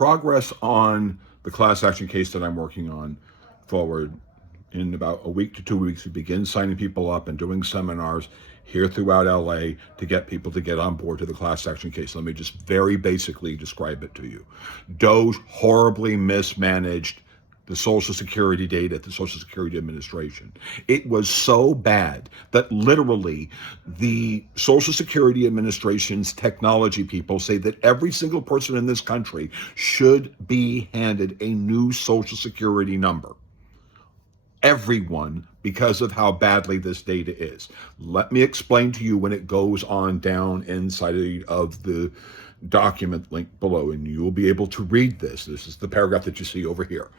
progress on the class action case that I'm working on forward. In about a week to 2 weeks, we begin signing people up and doing seminars here throughout LA to get people to get on board to the class action case. Let me just very basically describe it to you. DOGE horribly mismanaged the Social Security data at the Social Security Administration. It was so bad that literally the Social Security Administration's technology people say that every single person in this country should be handed a new Social Security number. Everyone, because of how badly this data is. Let me explain to you when it goes on down inside of the document link below, and you will be able to read this. This is the paragraph that you see over here.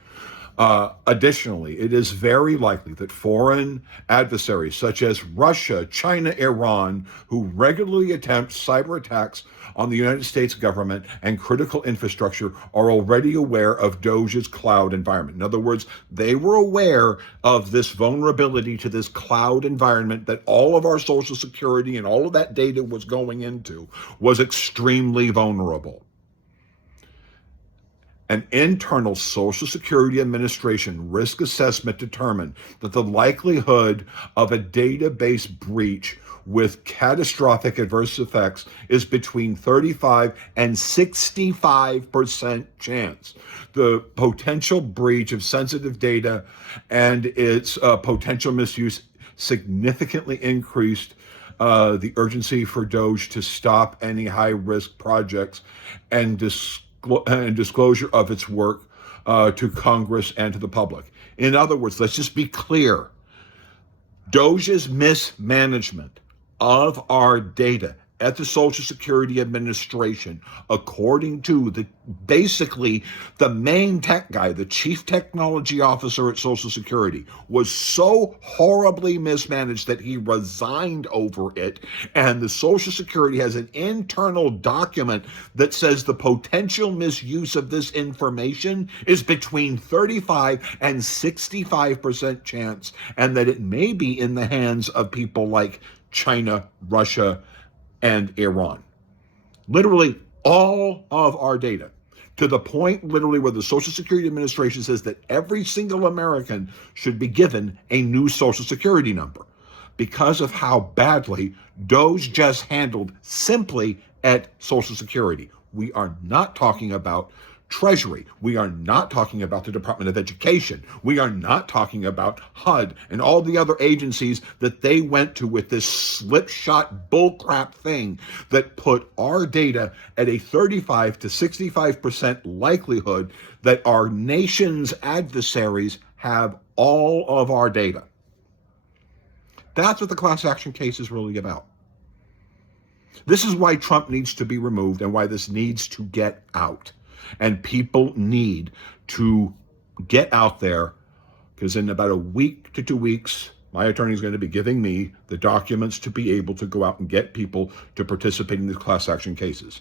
Additionally, it is very likely that foreign adversaries such as Russia, China, Iran, who regularly attempt cyber attacks on the United States government and critical infrastructure, are already aware of DOGE's cloud environment. In other words, they were aware of this vulnerability to this cloud environment that all of our Social Security and all of that data was going into was extremely vulnerable. An internal Social Security Administration risk assessment determined that the likelihood of a database breach with catastrophic adverse effects is between 35 and 65% chance. The potential breach of sensitive data and its potential misuse significantly increased the urgency for DOGE to stop any high-risk projects and disclosure of its work to Congress and to the public. In other words, let's just be clear. DOGE's mismanagement of our data at the Social Security Administration, according to basically the main tech guy, the chief technology officer at Social Security, was so horribly mismanaged that he resigned over it. And the Social Security has an internal document that says the potential misuse of this information is between 35 and 65% chance, and that it may be in the hands of people like China, Russia, and Iran. Literally all of our data, to the point literally where the Social Security Administration says that every single American should be given a new Social Security number because of how badly DOGE just handled simply at Social Security. We are not talking about Treasury. We are not talking about the Department of Education. We are not talking about HUD and all the other agencies that they went to with this slipshot bullcrap thing that put our data at a 35 to 65% likelihood that our nation's adversaries have all of our data. That's what the class action case is really about. This is why Trump needs to be removed and why this needs to get out. And people need to get out there, because in about a week to 2 weeks, my attorney is going to be giving me the documents to be able to go out and get people to participate in these class action cases.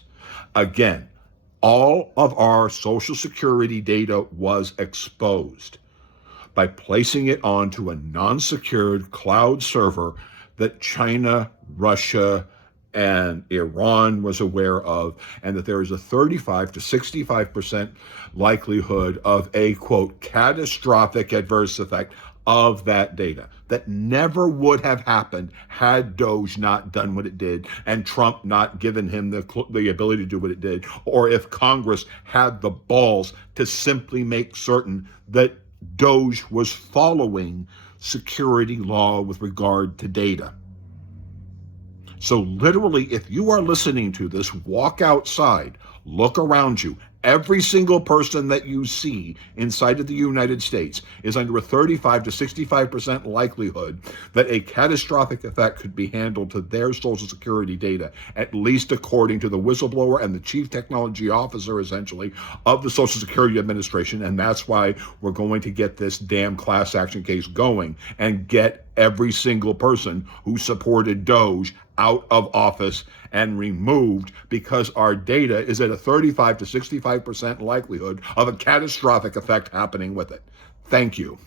Again, all of our Social Security data was exposed by placing it onto a non-secured cloud server that China, Russia, and Iran was aware of, and that there is a 35 to 65% likelihood of a, quote, catastrophic adverse effect of that data. That never would have happened had DOGE not done what it did and Trump not given him the ability to do what it did, or if Congress had the balls to simply make certain that DOGE was following security law with regard to data. So literally, if you are listening to this, walk outside, look around you. Every single person that you see inside of the United States is under a 35 to 65% likelihood that a catastrophic effect could be handled to their Social Security data, at least according to the whistleblower and the chief technology officer, essentially, of the Social Security Administration. And that's why we're going to get this damn class action case going and get every single person who supported DOGE out of office and removed, because our data is at a 35 to 65% likelihood of a catastrophic effect happening with it. Thank you.